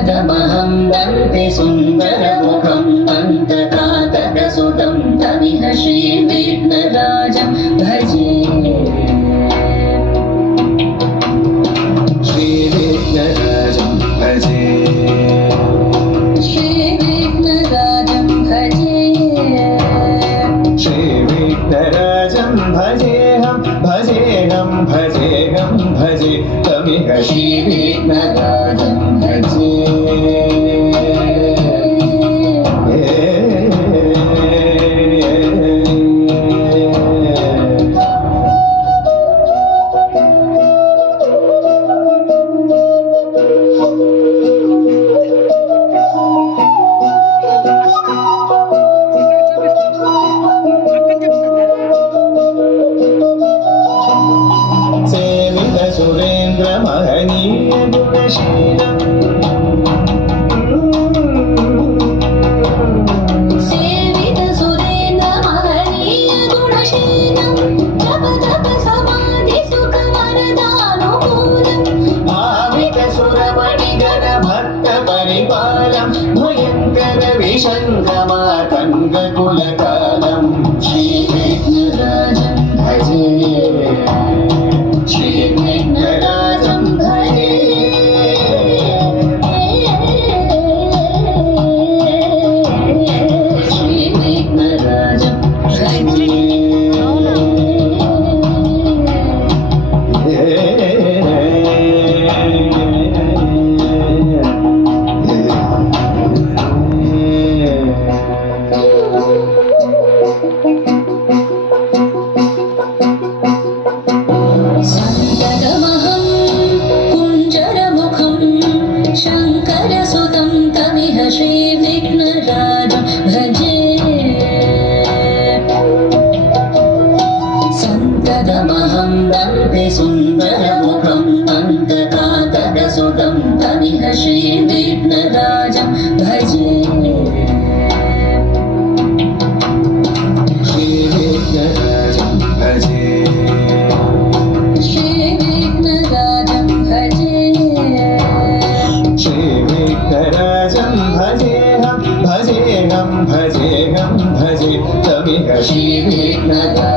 सन्ततमहं वन्दे सुन्दरमुखं मन्तकातकसुतं तमिह श्रीविघ्नराजं भजे। श्रीविघ्नराजं भजे, श्रीविघ्नराजं भजे, श्रीविघ्नराजं भजेऽहं भजेऽहं भजेऽहं भजे तमिह श्रीविघ्नराजं भजे। सुरेन्द्र महनीय गुणशीलम् सेवित सुरेन्द्र महनीय गुणशीलं जप जप समाधि सुख वरदानुकूलम् भाविक सुरमणिगण भक्त परिपालं भयङ्कर विशङ्कमातङ्ग कुलकालं श्रीविघ्नराजं भजे, श्रीविघ्नराजं भजे, श्रीविघ्नराजं भजे। सन्ततमहं कुञ्जरमुखं शङ्करसुतं तमिह श्रीविघ्नराजं भजे। सन्ततमहं वन्दे सुन्दरमुखं मन्तकातकसुतं तमिह श्रीविघ्नराजं भजे। श्रीविघ्नराजं भजे, श्रीविघ्नराजं भजे, श्रीविघ्नराजं भजेऽहं भजेऽहं भजेऽहं भजे तमिह श्रीविघ्नराजं